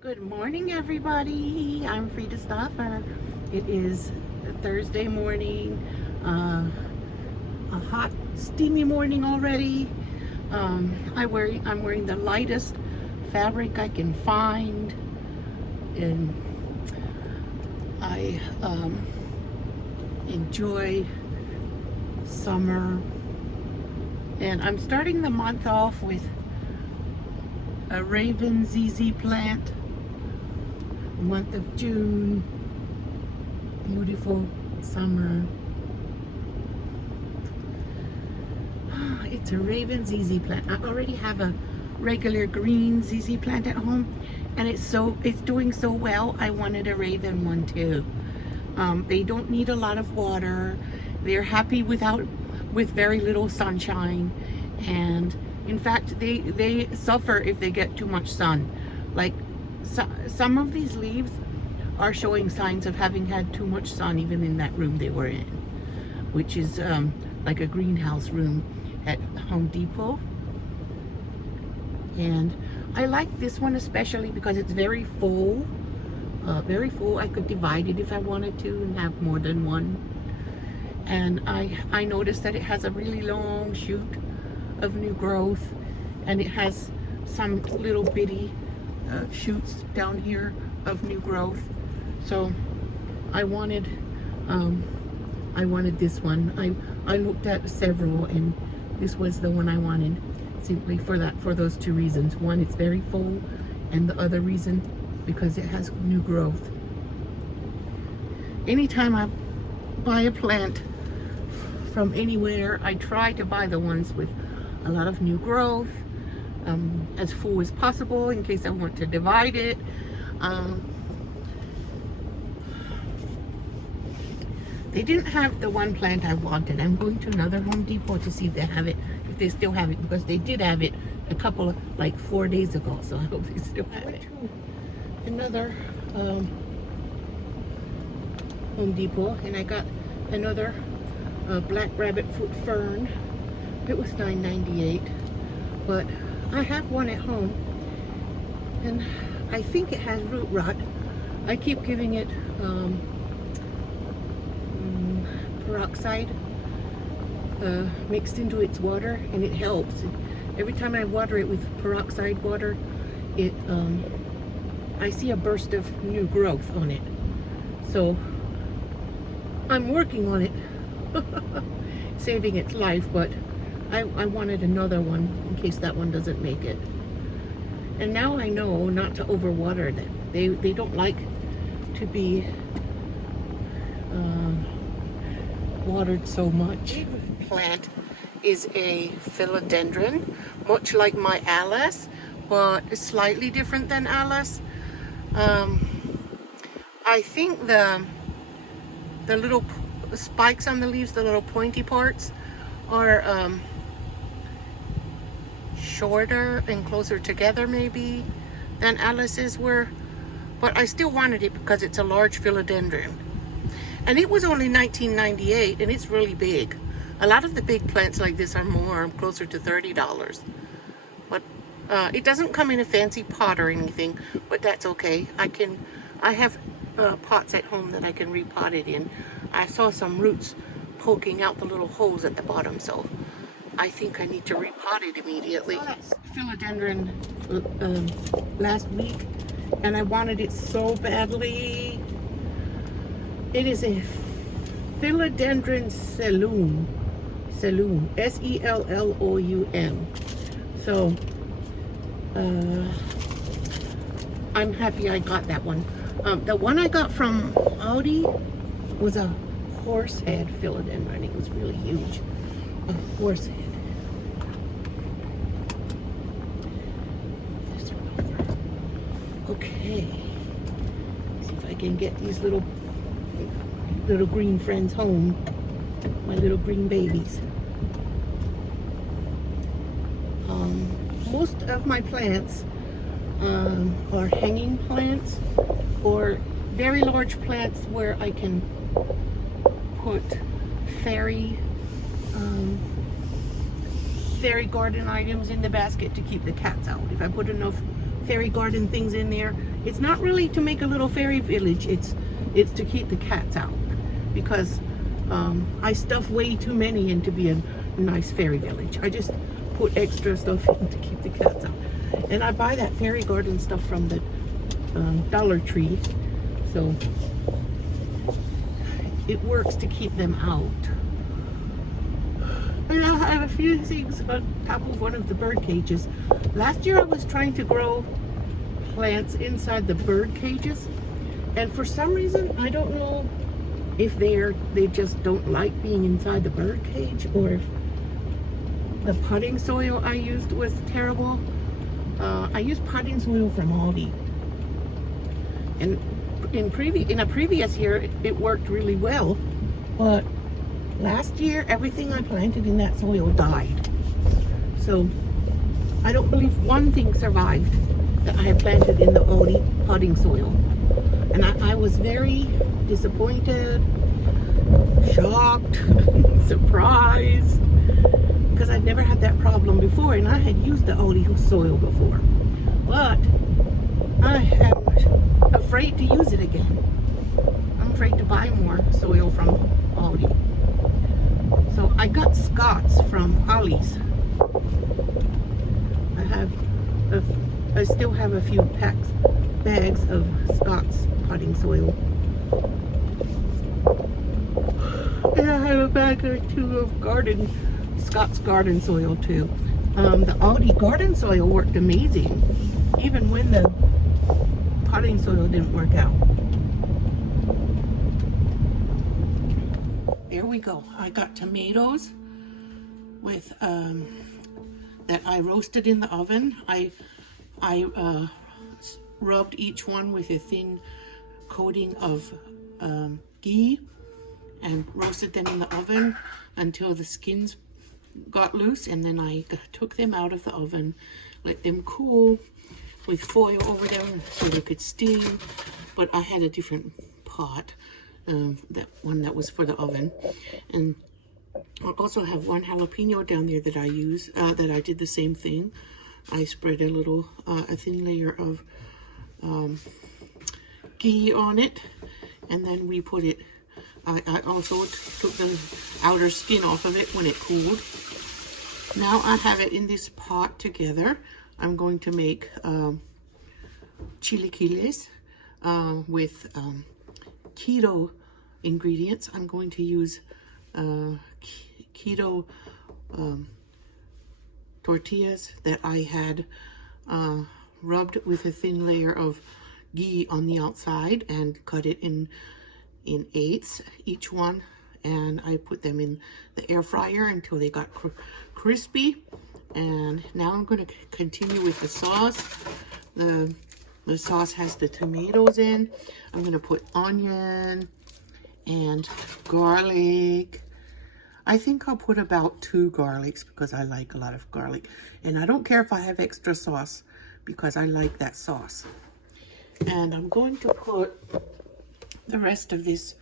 Good morning, everybody. I'm Frida Stoffer. It is Thursday morning, a hot, steamy morning already. I'm wearing the lightest fabric I can find, and I enjoy summer. And I'm starting the month off with a Raven ZZ plant. Month of June, beautiful summer. It's a Raven ZZ plant. I already have a regular green ZZ plant at home, and it's doing so well. I wanted a Raven one too. They don't need a lot of water. They're happy with very little sunshine, and in fact, they suffer if they get too much sun. Like some of these leaves are showing signs of having had too much sun even in that room they were in, which is like a greenhouse room at Home Depot. And I like this one especially because it's very full. Very full. I could divide it if I wanted to and have more than one. And I noticed that it has a really long shoot of new growth, and it has some little bitty shoots down here of new growth. So I wanted this one. I looked at several, and this was the one I wanted, simply for those two reasons. One, it's very full, and the other reason because it has new growth. Anytime I buy a plant from anywhere, I try to buy the ones with a lot of new growth, as full as possible in case I want to divide it. They didn't have the one plant I wanted. I'm going to another Home Depot to see if they have it, if they still have it, because they did have it a couple of, like 4 days ago, so I hope they still have it. Another Home Depot, and I got another black rabbit foot fern. It was $9.98, but I have one at home, and I think it has root rot. I keep giving it peroxide mixed into its water, and it helps. Every time I water it with peroxide water, I see a burst of new growth on it. So I'm working on it, saving its life, but I wanted another one in case that one doesn't make it. And now I know not to overwater them. They don't like to be watered so much. Plant is a philodendron, much like my Alice, but slightly different than Alice. I think the little spikes on the leaves, the little pointy parts, are shorter and closer together maybe than Alice's were, but I still wanted it because it's a large philodendron, and it was only $19.98, and it's really big. A lot of the big plants like this are closer to $30, but it doesn't come in a fancy pot or anything, but that's okay. I have pots at home that I can repot it in. I saw some roots poking out the little holes at the bottom, so I think I need to repot it immediately. Philodendron last week, and I wanted it so badly. It is a philodendron Selloum, S-E-L-L-O-U-M. So I'm happy I got that one. The one I got from Aldi was a horsehead philodendron. It was really huge. A horsehead. This one over. Okay. See if I can get these little green friends home. My little green babies. Most of my plants are hanging plants or very large plants where I can put fairy garden items in the basket to keep the cats out. If I put enough fairy garden things in there. It's not really to make a little fairy village. It's to keep the cats out, because I stuff way too many in to be a nice fairy village. I just put extra stuff in to keep the cats out. And I buy that fairy garden stuff from the Dollar Tree, so it works to keep them out. And I have a few things on top of one of the bird cages. Last year I was trying to grow plants inside the bird cages, and for some reason, I don't know if they just don't like being inside the bird cage, or if the potting soil I used was terrible. I used potting soil from Aldi, and in a previous year it worked really well, but last year everything I planted in that soil died. So I don't believe one thing survived that I had planted in the Aldi potting soil, and I was very disappointed, shocked, surprised, because I'd never had that problem before, and I had used the Aldi soil before, but I am afraid to use it again. I'm afraid to buy more soil from Aldi. So I got Scott's from Ollie's. I still have a few bags of Scott's potting soil. And I have a bag or two of Scott's garden soil too. The Aldi garden soil worked amazing, even when the potting soil didn't work out. There we go. I got tomatoes with that I roasted in the oven. I rubbed each one with a thin coating of ghee and roasted them in the oven until the skins got loose, and then I took them out of the oven, let them cool with foil over them so they could steam. But I had a different pot, that one that was for the oven, and I also have one jalapeno down there that I use, that I did the same thing. I spread a thin layer of ghee on it, and then we put it, I also took the outer skin off of it when it cooled. Now I have it in this pot together. I'm going to make chilaquiles with keto ingredients. I'm going to use keto tortillas that I had rubbed with a thin layer of ghee on the outside and cut it in eighths each one, and I put them in the air fryer until they got crispy. And now I'm going to continue with the sauce. The sauce has the tomatoes in. I'm going to put onion and garlic. I think I'll put about 2 garlics because I like a lot of garlic. And I don't care if I have extra sauce because I like that sauce. And I'm going to put the rest of this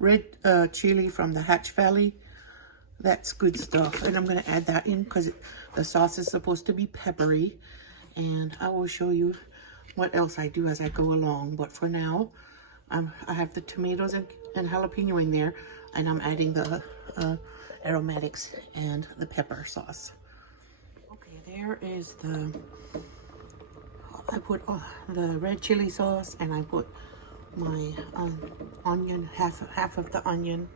red chili from the Hatch Valley. That's good stuff. And I'm going to add that in because the sauce is supposed to be peppery. And I will show you what else I do as I go along. But for now, I have the tomatoes and jalapeno in there. And I'm adding the aromatics and the pepper sauce. Okay, there is I put the red chili sauce, and I put my onion, half of the onion,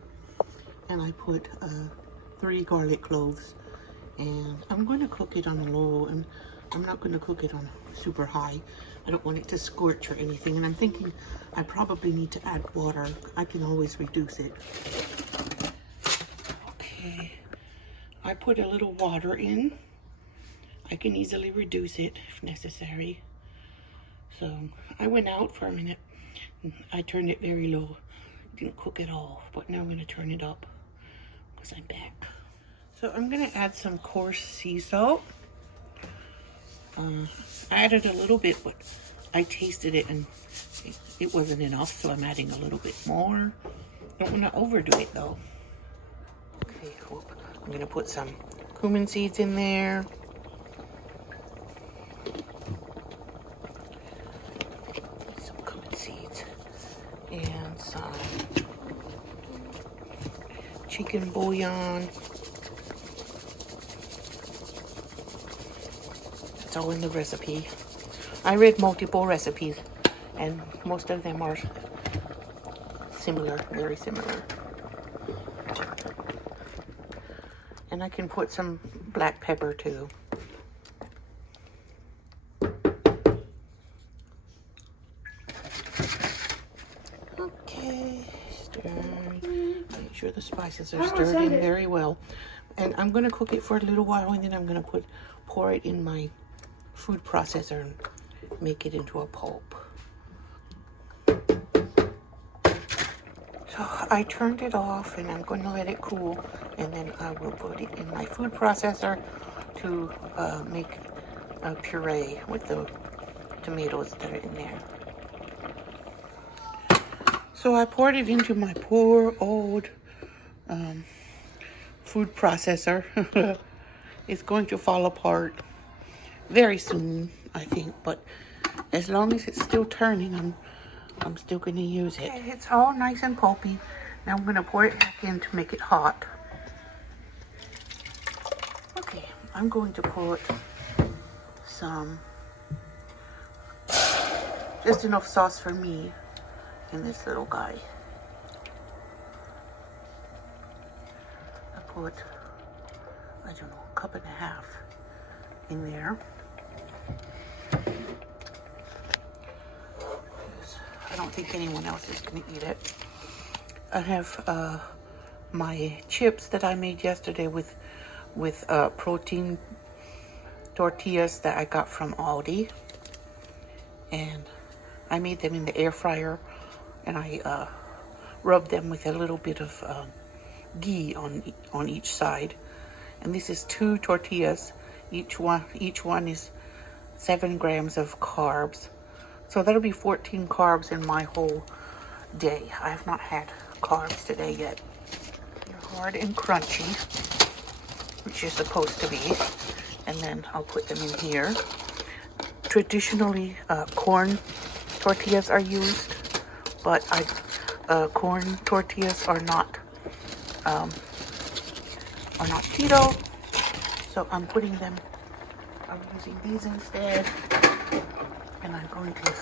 and I put 3 garlic cloves. And I'm going to cook it on low, and I'm not going to cook it on super high. I don't want it to scorch or anything. And I'm thinking I probably need to add water. I can always reduce it. Okay, I put a little water in. I can easily reduce it if necessary. So I went out for a minute. I turned it very low. Didn't cook at all, but now I'm going to turn it up because I'm back. So I'm going to add some coarse sea salt. I added a little bit, but I tasted it and it wasn't enough, so I'm adding a little bit more. Don't want to overdo it though. Okay, cool. I'm going to put some cumin seeds in there. chicken bouillon. It's all in the recipe. I read multiple recipes, and most of them are similar, very similar. And I can put some black pepper too. Okay, stir. Make sure the spices are stirred in very well. And I'm gonna cook it for a little while, and then I'm gonna pour it in my food processor and make it into a pulp. So I turned it off, and I'm going to let it cool, and then I will put it in my food processor to make a puree with the tomatoes that are in there. So I poured it into my poor old food processor. It's going to fall apart very soon, I think, but as long as it's still turning, I'm still going to use it. Okay, it's all nice and pulpy. Now I'm going to pour it back in to make it hot. Okay, I'm going to put some, just enough sauce for me in this little guy. I put, I don't know, a cup and a half in there. I don't think anyone else is going to eat it. I have my chips that I made yesterday with protein tortillas that I got from Aldi, and I made them in the air fryer, and I rubbed them with a little bit of ghee on each side. And this is 2 tortillas. Each one is 7 grams of carbs. So that'll be 14 carbs in my whole day. I have not had carbs today yet. They're hard and crunchy, which you're supposed to be. And then I'll put them in here. Traditionally, corn tortillas are used, but corn tortillas are not keto. So I'm using these instead. And I'm going to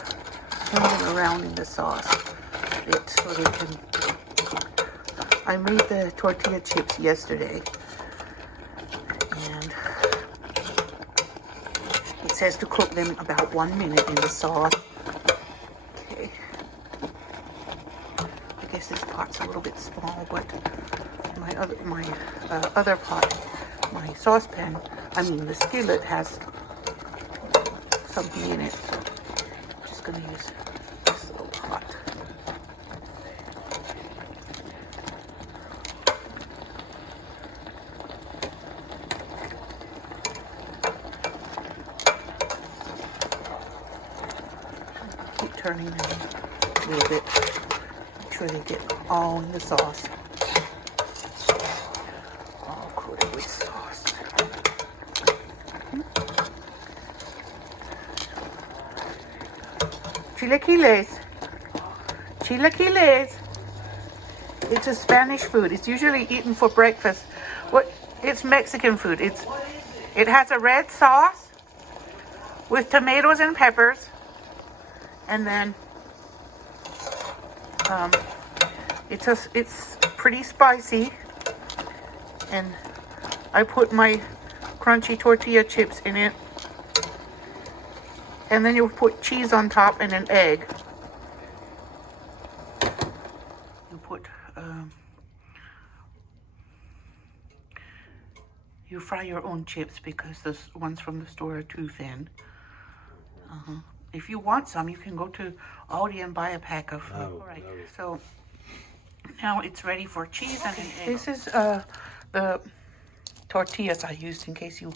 turn them around in the sauce so they can. I made the tortilla chips yesterday, and it says to cook them about 1 minute in the sauce. Okay. I guess this pot's a little bit small, but my other pot, my saucepan, the skillet has something in it. So I'm just going to use this little pot. Keep turning them a little bit. Make sure they get all in the sauce. All coated with sauce. Chilaquiles. Chilaquiles. It's a Spanish food. It's usually eaten for breakfast. It's Mexican food. It has a red sauce with tomatoes and peppers, and then it's pretty spicy. And I put my crunchy tortilla chips in it. And then you'll put cheese on top and an egg. You put, you fry your own chips because the ones from the store are too thin. If you want some, you can go to Aldi and buy a pack of. Alright, so now it's ready for cheese and an egg. This is the tortillas I used in case you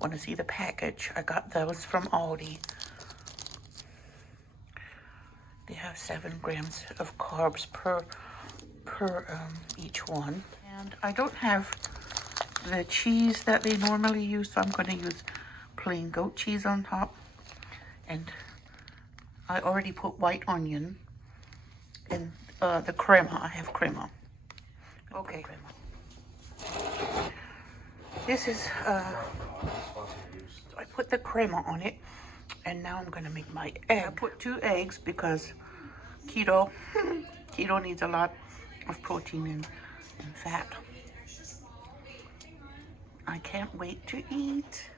want to see the package. I got those from Aldi. They have 7 grams of carbs per each one. And I don't have the cheese that they normally use, so I'm going to use plain goat cheese on top. And I already put white onion and the crema. I have crema. Okay. This is, I put the crema on it, and now I'm gonna make my egg. I put 2 eggs because keto, keto needs a lot of protein and fat. I can't wait to eat.